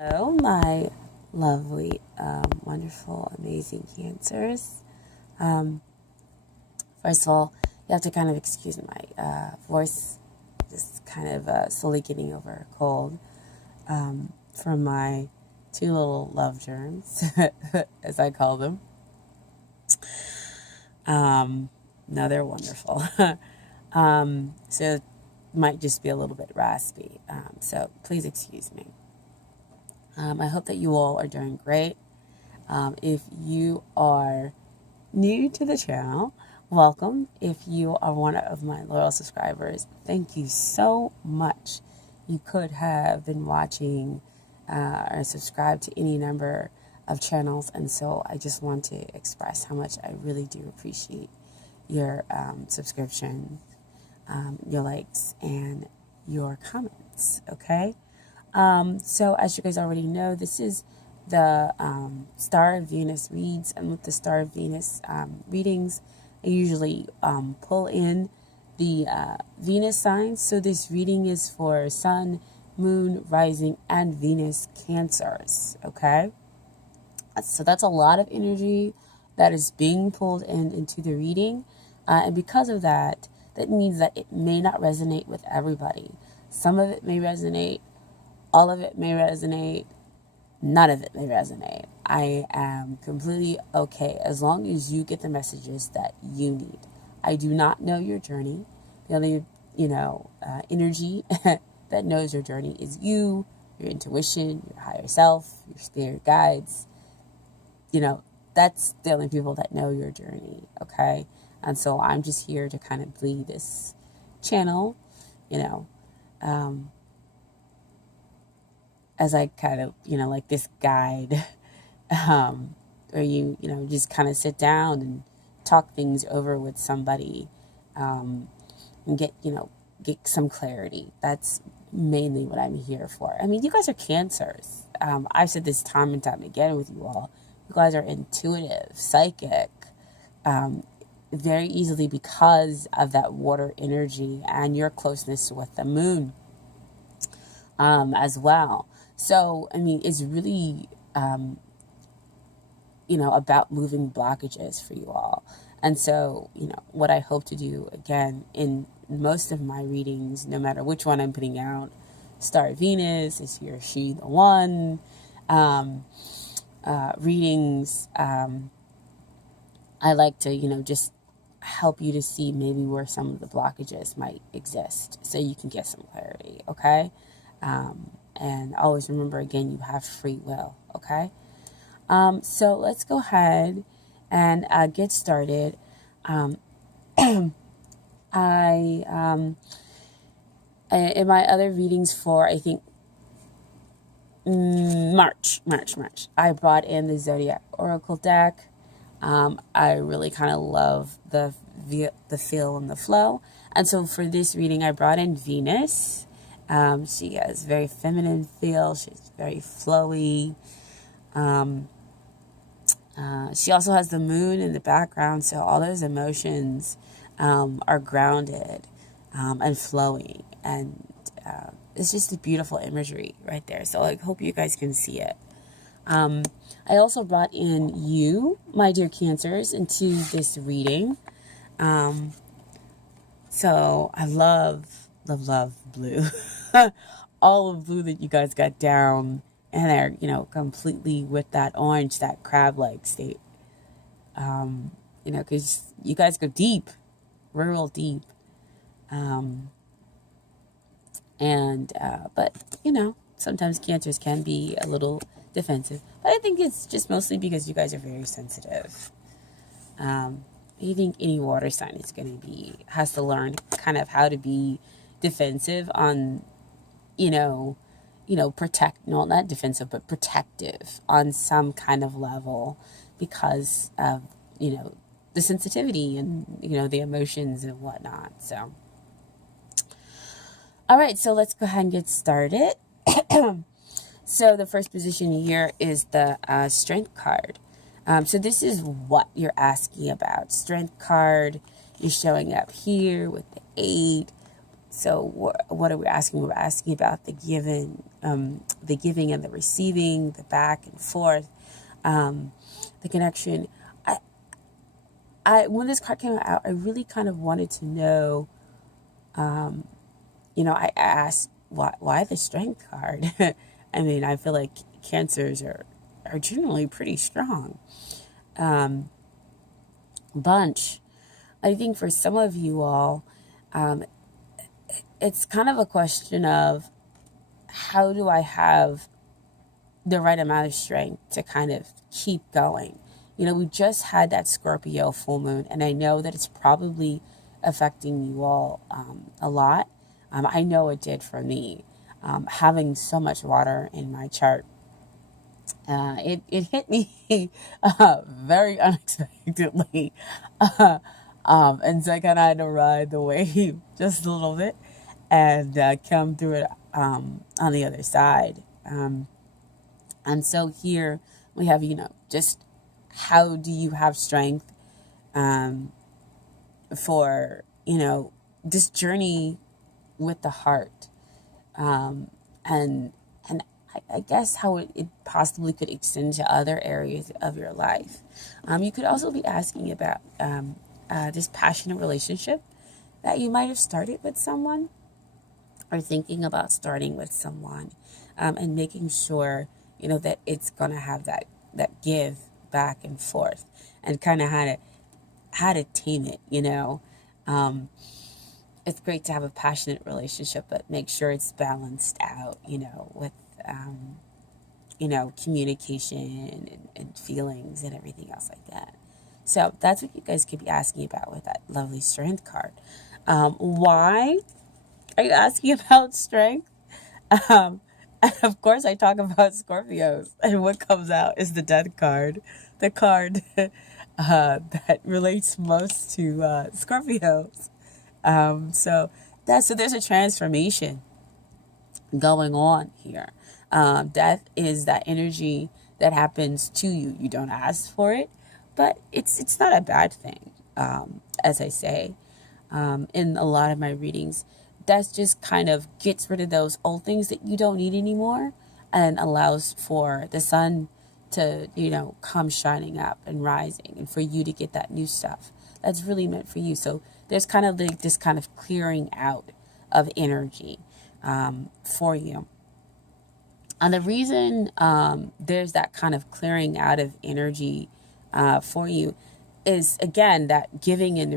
Hello, my lovely, wonderful, amazing Cancers. Um, First of all, you have to kind of excuse my voice, just kind of slowly getting over a cold from my two little love germs, as I call them. No, they're wonderful. So it might just be a little bit raspy. So please excuse me. I hope that you all are doing great. If you are new to the channel, welcome. If you are one of my loyal subscribers, thank you so much. You could have been watching or subscribed to any number of channels, and so I just want to express how much I really do appreciate your subscription, your likes, and your comments, okay? So as you guys already know, this is the Star of Venus reads, and with the Star of Venus readings, I usually pull in the Venus signs. So this reading is for Sun, Moon, Rising, and Venus Cancers, okay? So that's a lot of energy that is being pulled into the reading. And because of that, that means that it may not resonate with everybody. Some of it may resonate, all of it may resonate, none of it may resonate. I am completely okay as long as you get the messages that you need. I do not know your journey. The only, energy that knows your journey is you, your intuition, your higher self, your spirit guides. That's the only people that know your journey, okay? And so I'm just here to kind of bleed this channel, as I kind of, like this guide, where you just kind of sit down and talk things over with somebody, and get some clarity. That's mainly what I'm here for. I mean, you guys are Cancers. I've said this time and time again with you all. You guys are intuitive, psychic, very easily because of that water energy and your closeness with the moon, as well. So, I mean, it's really, about moving blockages for you all. And so, what I hope to do, again, in most of my readings, no matter which one I'm putting out, Star of Venus, is he or she the one, readings, I like to, just help you to see maybe where some of the blockages might exist so you can get some clarity, okay? And always remember, again, you have free will, okay? So let's go ahead and get started. In my other readings for, I think, March, I brought in the Zodiac Oracle deck. I really kind of love the feel and the flow. And so for this reading, I brought in Venus. She has very feminine feel. She's very flowy. She also has the moon in the background, so all those emotions are grounded and flowing. And it's just a beautiful imagery right there. So I hope you guys can see it. I also brought in you, my dear Cancers, into this reading. So I love blue. All of blue that you guys got down, and they're, completely with that orange, that crab-like state. Because you guys go deep, real deep. But, sometimes Cancers can be a little defensive. But I think it's just mostly because you guys are very sensitive. I think any water sign has to learn kind of how to be defensive on, not defensive, but protective on some kind of level because of, the sensitivity and, the emotions and whatnot. So, all right, so let's go ahead and get started. So the first position here is the Strength card. So this is what you're asking about. Strength card is showing up here with the 8. So what are we asking? We're asking about the giving and the receiving, the back and forth, the connection. When this card came out, I really kind of wanted to know. I asked why the Strength card. I mean, I feel like Cancers are generally pretty strong. Bunch. I think for some of you all, it's kind of a question of how do I have the right amount of strength to kind of keep going. We just had that Scorpio full moon, and I know that it's probably affecting you all a lot. I know it did for me. Having so much water in my chart, it hit me very unexpectedly. And so I kind of had to ride the wave just a little bit and come through it on the other side. And so here we have, just how do you have strength for, this journey with the heart. And I guess how it possibly could extend to other areas of your life. You could also be asking about this passionate relationship that you might have started with someone or thinking about starting with someone, and making sure, that it's going to have that give back and forth, and kind of how to tame it, It's great to have a passionate relationship, but make sure it's balanced out, with, communication and feelings and everything else like that. So that's what you guys could be asking about with that lovely Strength card. Why are you asking about strength? And of course, I talk about Scorpios, and what comes out is the Death card, the card that relates most to Scorpios. So there's a transformation going on here. Death is that energy that happens to you. You don't ask for it, but it's not a bad thing. As I say, in a lot of my readings, that just kind of gets rid of those old things that you don't need anymore, and allows for the sun to, come shining up and rising, and for you to get that new stuff that's really meant for you. So there's kind of like this kind of clearing out of energy for you. And the reason there's that kind of clearing out of energy for you is, again, that giving and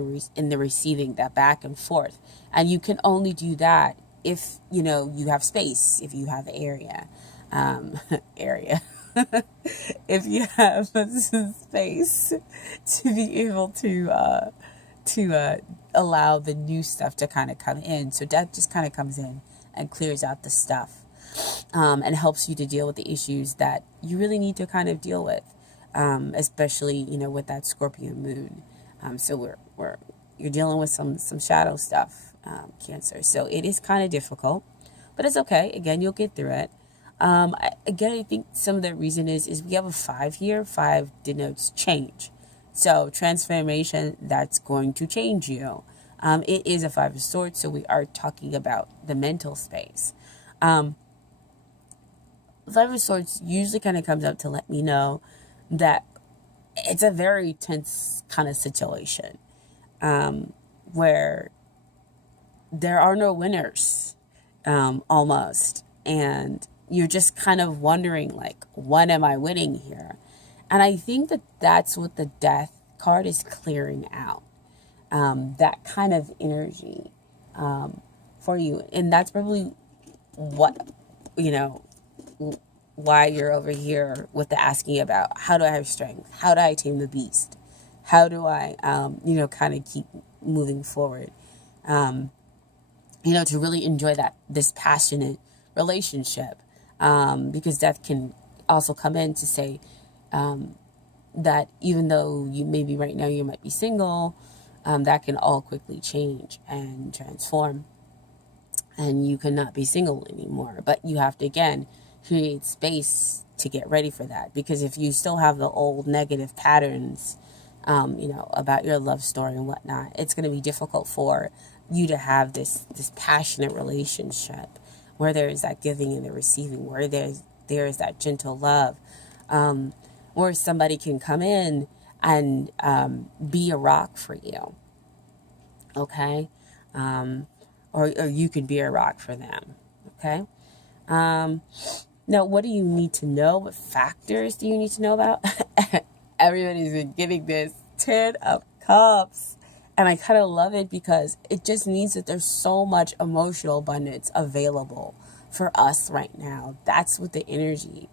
the receiving, that back and forth. And you can only do that if, you have space, if you have area. If you have space to be able to allow the new stuff to kind of come in. So Death just kind of comes in and clears out the stuff, and helps you to deal with the issues that you really need to kind of deal with, especially, with that Scorpio moon. So you're dealing with some shadow stuff, Cancer. So it is kind of difficult, but it's okay. Again, you'll get through it. I think some of the reason is we have a 5 here. 5 denotes change. So transformation, that's going to change you. It is a 5 of Swords, so we are talking about the mental space. 5 of Swords usually kind of comes up to let me know that it's a very tense kind of situation, where there are no winners, almost. And you're just kind of wondering, like, when am I winning here? And I think that that's what the Death card is clearing out, that kind of energy for you. And that's probably what, why you're over here with the asking about, how do I have strength? How do I tame the beast? How do I, kind of keep moving forward? To really enjoy this passionate relationship, because Death can also come in to say, that even though you maybe right now you might be single, that can all quickly change and transform, and you cannot be single anymore. But you have to, again, create space to get ready for that, because if you still have the old negative patterns, about your love story and whatnot, it's going to be difficult for you to have this passionate relationship where there is that giving and the receiving, where there is that gentle love, where somebody can come in and be a rock for you, okay? Or you can be a rock for them, okay? Now, what do you need to know? What factors do you need to know about? Everybody's been giving this 10 of Cups. And I kind of love it because it just means that there's so much emotional abundance available for us right now. That's what the energy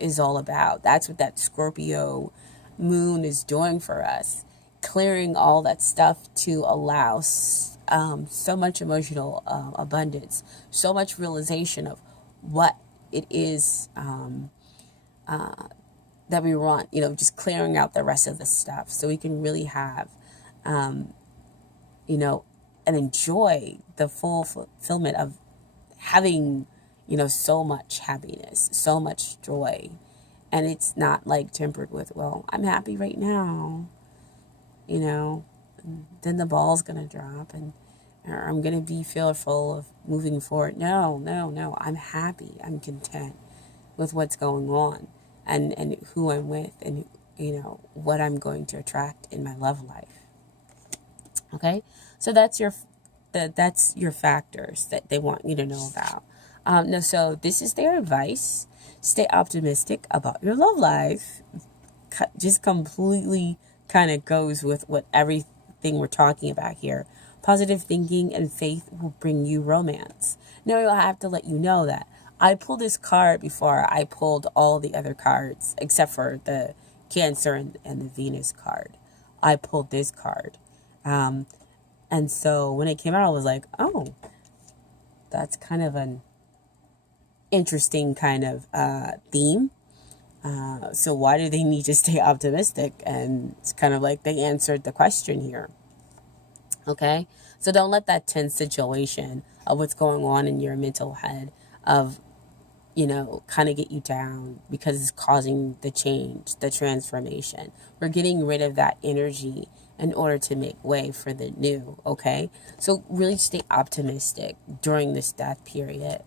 is all about. That's what that Scorpio moon is doing for us. Clearing all that stuff to allow so much emotional abundance, so much realization of what it is that we want, just clearing out the rest of the stuff so we can really have and enjoy the full fulfillment of having, so much happiness, so much joy. And it's not like tempered with, well, I'm happy right now, and then the ball's going to drop or I'm going to be fearful of moving forward. No. I'm happy. I'm content with what's going on and who I'm with and, what I'm going to attract in my love life. Okay, so that's your factors that they want you to know about. So this is their advice. Stay optimistic about your love life. Just completely kind of goes with what everything we're talking about here. Positive thinking and faith will bring you romance. Now I have to let you know that I pulled this card before I pulled all the other cards except for the Cancer and the Venus card. I pulled this card. And so when it came out, I was like, oh, that's kind of an interesting kind of theme. So why do they need to stay optimistic? And it's kind of like they answered the question here. Okay? So don't let that tense situation of what's going on in your mental head of, kind of get you down because it's causing the change, the transformation. We're getting rid of that energy in order to make way for the new, okay? So really stay optimistic during this death period.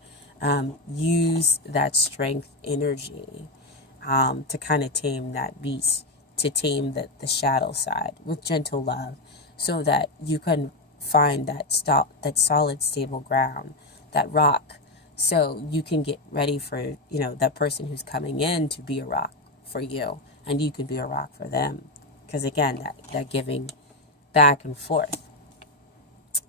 Use that strength energy to kind of tame that beast, to tame the shadow side with gentle love so that you can find that solid, stable ground, that rock, so you can get ready for, that person who's coming in to be a rock for you, and you can be a rock for them. Because again, that giving back and forth.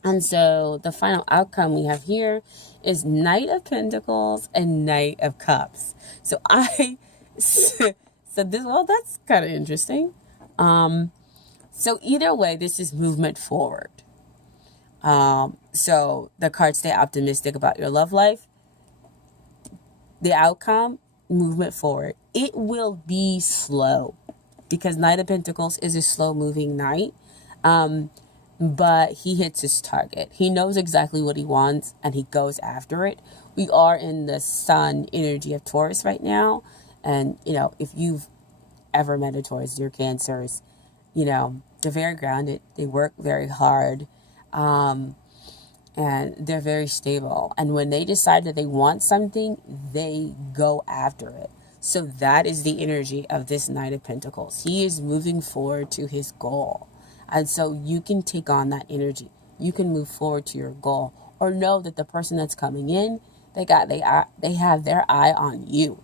And so the final outcome we have here is Knight of Pentacles and Knight of Cups. So I said this, well, that's kind of interesting. So either way, this is movement forward. So the cards stay optimistic about your love life. The outcome, movement forward. It will be slow because Knight of Pentacles is a slow moving knight. But he hits his target. He knows exactly what he wants and he goes after it. We are in the sun energy of Taurus right now. And, if you've ever met a Taurus, your Cancers, they're very grounded. They work very hard. And they're very stable. And when they decide that they want something, they go after it. So that is the energy of this Knight of Pentacles. He is moving forward to his goal. And so you can take on that energy. You can move forward to your goal. Or know that the person that's coming in, they have their eye on you.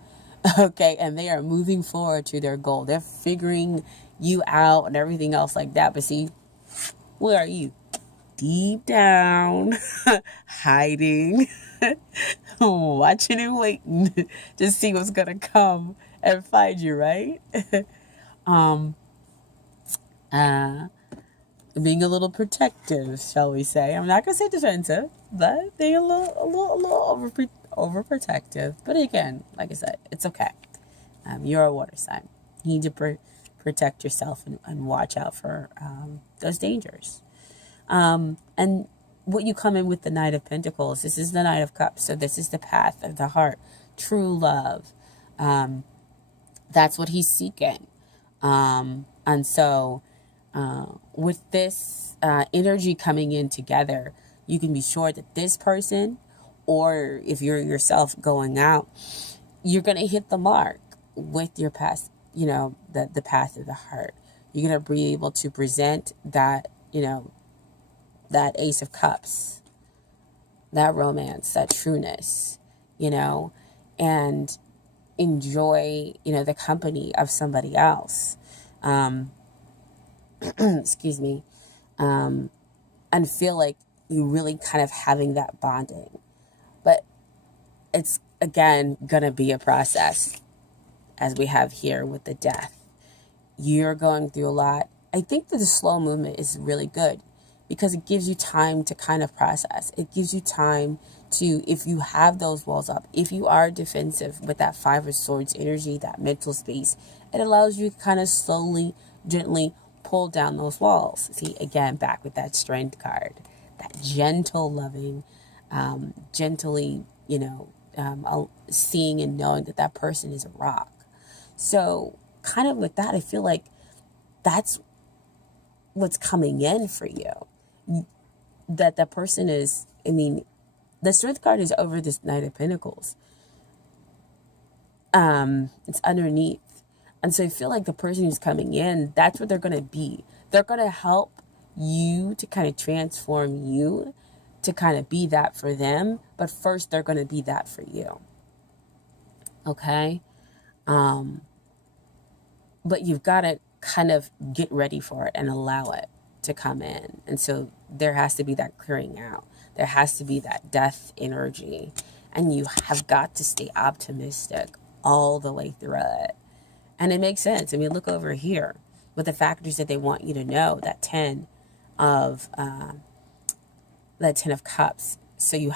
Okay? And they are moving forward to their goal. They're figuring you out and everything else like that. But see, where are you? Deep down, hiding, watching and waiting to see what's gonna come and find you, right? Being a little protective, shall we say? I'm not gonna say defensive, but being a little overprotective. But again, like I said, it's okay. You're a water sign. You need to protect yourself and watch out for those dangers. And what you come in with the Knight of Pentacles, this is the Knight of Cups. So this is the path of the heart, true love. That's what he's seeking. And so with this energy coming in together, you can be sure that this person, or if you're yourself going out, you're going to hit the mark with your past, the path of the heart. You're going to be able to present that, that Ace of Cups, that romance, that trueness, and enjoy, the company of somebody else. Excuse me. And feel like you really kind of having that bonding. But it's, again, going to be a process, as we have here with the death. You're going through a lot. I think that the slow movement is really good because it gives you time to kind of process. It gives you time to, if you have those walls up, if you are defensive with that Five of Swords energy, that mental space, it allows you to kind of slowly, gently pull down those walls. See, again, back with that Strength card, that gentle, loving, gently, seeing and knowing that that person is a rock. So kind of with that, I feel like that's what's coming in for you. That the person is, the Strength card is over this Knight of Pentacles. It's underneath. And so I feel like the person who's coming in, that's what they're going to be. They're going to help you to kind of transform you to kind of be that for them. But first, they're going to be that for you. Okay? But you've got to kind of get ready for it and allow it to come in. And so there has to be that clearing out. There has to be that death energy. And you have got to stay optimistic all the way through it. And it makes sense. Look over here with the factors that they want you to know, that 10 of Cups. So you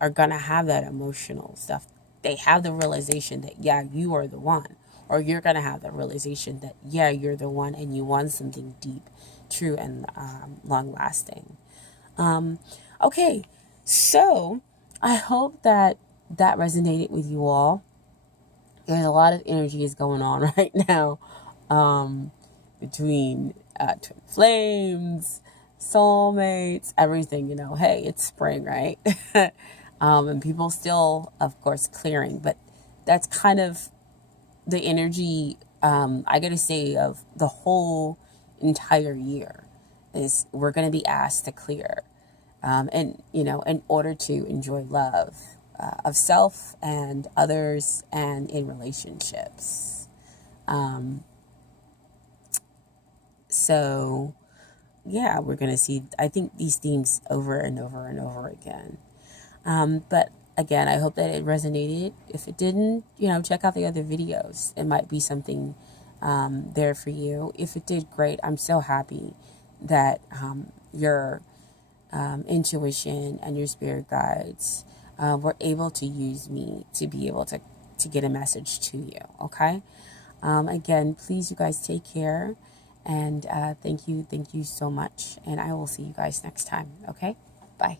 are going to have that emotional stuff. They have the realization that, yeah, you are the one. Or you're going to have the realization that, yeah, you're the one and you want something deep, true, and long-lasting. Okay, so I hope that resonated with you all. There's a lot of energies going on right now between twin flames, soulmates, everything, Hey, it's spring, right? And people still, of course, clearing. But that's kind of the energy, I got to say, of the whole entire year is we're going to be asked to clear. And, in order to enjoy love. Of self and others and in relationships. So, yeah, we're going to see, I think, these themes over and over and over again. But, again, I hope that it resonated. If it didn't, check out the other videos. It might be something there for you. If it did, great. I'm so happy that your intuition and your spirit guides were able to use me to be able to get a message to you, okay? Again, please, you guys, take care, and thank you so much, and I will see you guys next time, okay? Bye.